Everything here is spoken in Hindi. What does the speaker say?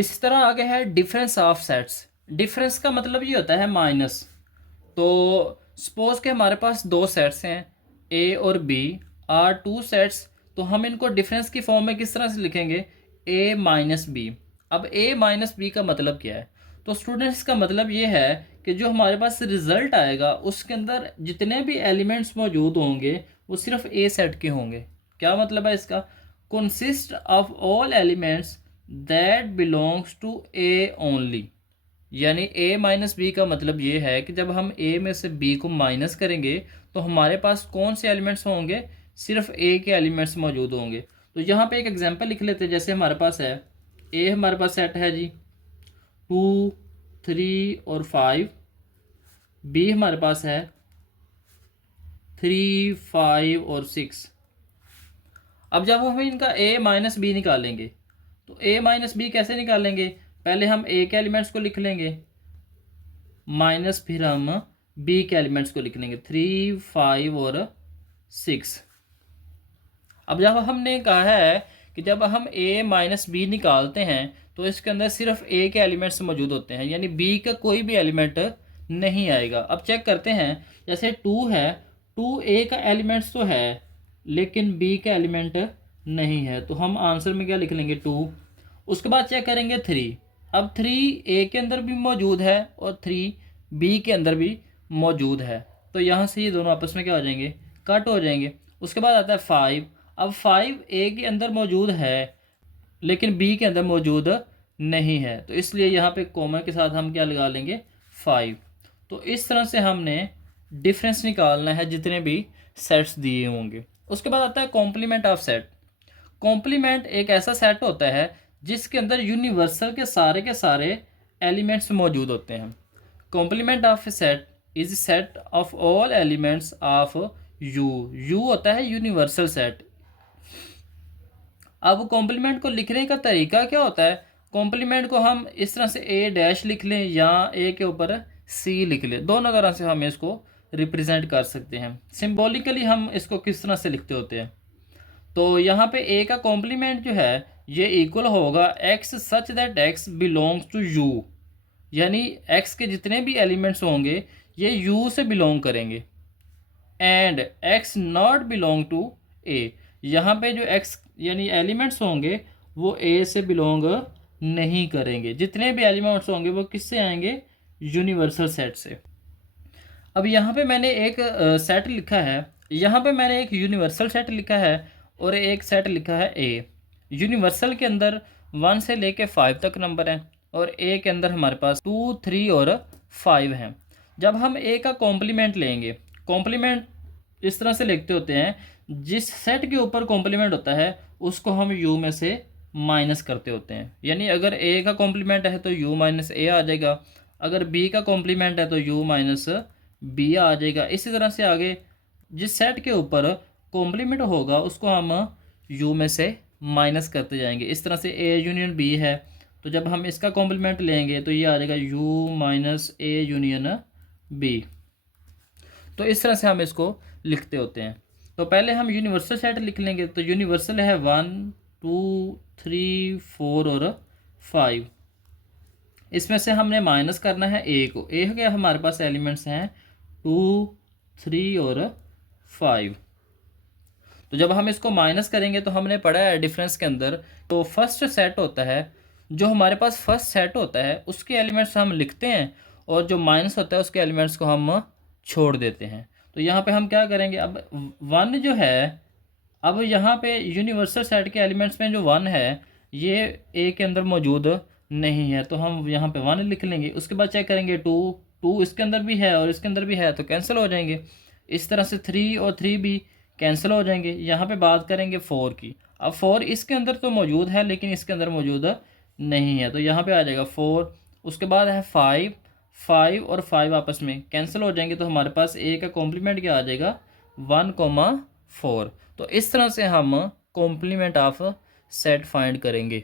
इस तरह आगे है डिफरेंस ऑफ सेट्स। डिफरेंस का मतलब ये होता है माइनस। तो सपोज के हमारे पास दो सेट्स हैं, ए और बी आर टू सेट्स। तो हम इनको डिफरेंस की फॉर्म में किस तरह से लिखेंगे, ए माइनस बी। अब ए माइनस बी का मतलब क्या है, तो स्टूडेंट्स का मतलब ये है कि जो हमारे पास रिजल्ट आएगा उसके अंदर जितने भी एलिमेंट्स मौजूद होंगे वो सिर्फ ए सेट के होंगे। क्या मतलब है इसका, consist of all elements that belongs to A only. यानी ए माइनस बी का मतलब ये है कि जब हम ए में से बी को माइनस करेंगे तो हमारे पास कौन से एलिमेंट्स होंगे, सिर्फ ए के एलिमेंट्स मौजूद होंगे। तो यहाँ पे एक एग्जांपल लिख लेते हैं। जैसे हमारे पास है ए, हमारे पास सेट है जी 2 3 और 5। बी हमारे पास है 3 5 और 6। अब जब हम इनका ए माइनस बी निकालेंगे तो ए माइनस बी कैसे निकालेंगे, पहले हम ए के एलिमेंट्स को लिख लेंगे माइनस फिर हम बी के एलिमेंट्स को लिख लेंगे 3 5 और 6। अब जब हमने कहा है कि जब हम ए माइनस बी निकालते हैं तो इसके अंदर सिर्फ ए के एलिमेंट्स मौजूद होते हैं, यानी बी का कोई भी एलिमेंट नहीं आएगा। अब चेक करते हैं, जैसे 2 है, 2 ए का एलिमेंट्स तो है लेकिन बी का एलिमेंट नहीं है, तो हम आंसर में क्या लिख लेंगे 2। उसके बाद चेक करेंगे 3। अब 3 ए के अंदर भी मौजूद है और 3 बी के अंदर भी मौजूद है, तो यहाँ से ये दोनों आपस में क्या हो जाएंगे, कट हो जाएंगे। उसके बाद आता है 5। अब 5 ए के अंदर मौजूद है लेकिन बी के अंदर मौजूद नहीं है, तो इसलिए यहाँ पे कॉमा के साथ हम क्या लगा लेंगे 5। तो इस तरह से हमने डिफरेंस निकालना है जितने भी सेट्स दिए होंगे। उसके बाद आता है कॉम्प्लीमेंट ऑफ सेट। कॉम्प्लीमेंट एक ऐसा सेट होता है जिसके अंदर यूनिवर्सल के सारे एलिमेंट्स मौजूद होते हैं। Complement of a set is set of all elements of U. U होता है यूनिवर्सल सेट। अब कॉम्प्लीमेंट को लिखने का तरीका क्या होता है, कॉम्प्लीमेंट को हम इस तरह से ए डैश लिख लें या ए के ऊपर सी लिख लें, दोनों तरह से हम इसको रिप्रेजेंट कर सकते हैं। सिंबॉलिकली हम इसको किस तरह से लिखते होते हैं, तो यहाँ पे ए का कॉम्प्लीमेंट जो है ये इक्वल होगा x such that x belongs to U. यानी एक्स के जितने भी एलिमेंट्स होंगे ये यू से बिलोंग करेंगे। And x not belong to A, यहाँ पे जो एक्स यानी एलिमेंट्स होंगे वो ए से बिलोंग नहीं करेंगे। जितने भी एलिमेंट्स होंगे वो किससे आएंगे, यूनिवर्सल सेट से। अब यहाँ पे मैंने एक सेट लिखा है, यहाँ पे मैंने एक यूनिवर्सल सेट लिखा है और एक सेट लिखा है ए। यूनिवर्सल के अंदर 1 से लेके 5 तक नंबर हैं और ए के अंदर हमारे पास 2 3 और 5 हैं। जब हम ए का कॉम्प्लीमेंट लेंगे, कॉम्प्लीमेंट इस तरह से लिखते होते हैं, जिस सेट के ऊपर कॉम्प्लीमेंट होता है उसको हम यू में से माइनस करते होते हैं। यानी अगर ए का कॉम्प्लीमेंट है तो यू माइनस ए आ जाएगा, अगर बी का कॉम्प्लीमेंट है तो यू माइनस बी आ जाएगा। इसी तरह से आगे जिस सेट के ऊपर कॉम्प्लीमेंट होगा उसको हम यू में से माइनस करते जाएंगे। इस तरह से ए यूनियन बी है, तो जब हम इसका कॉम्प्लीमेंट लेंगे तो ये आ जाएगा U minus A union B. तो इस तरह से हम इसको लिखते होते हैं। तो पहले हम यूनिवर्सल सेट लिख लेंगे, तो यूनिवर्सल है 1 2 3 4 और 5। इसमें से हमने माइनस करना है ए को। ए के हमारे पास एलिमेंट्स हैं 2 3 और 5। तो जब हम इसको माइनस करेंगे तो हमने पढ़ा है डिफरेंस के अंदर, तो फर्स्ट सेट होता है, जो हमारे पास फर्स्ट सेट होता है उसके एलिमेंट्स हम लिखते हैं और जो माइनस होता है उसके एलिमेंट्स को हम छोड़ देते हैं। तो यहाँ पे हम क्या करेंगे, अब 1 जो है, अब यहाँ पे यूनिवर्सल सेट के एलिमेंट्स में जो 1 है ये ए के अंदर मौजूद नहीं है, तो हम यहाँ पे 1 लिख लेंगे। उसके बाद चेक करेंगे 2 2 इसके अंदर भी है और इसके अंदर भी है, तो कैंसिल हो जाएंगे। इस तरह से 3 और 3 भी कैंसिल हो जाएंगे। यहाँ पे बात करेंगे 4 की। अब 4 इसके अंदर तो मौजूद है लेकिन इसके अंदर मौजूद नहीं है, तो यहाँ पे आ जाएगा 4। उसके बाद है 5 5 और 5 आपस में कैंसिल हो जाएंगे, तो हमारे पास ए का कॉम्प्लीमेंट क्या आ जाएगा 1 4। तो इस तरह से हम कॉम्प्लीमेंट ऑफ सेट फाइंड करेंगे।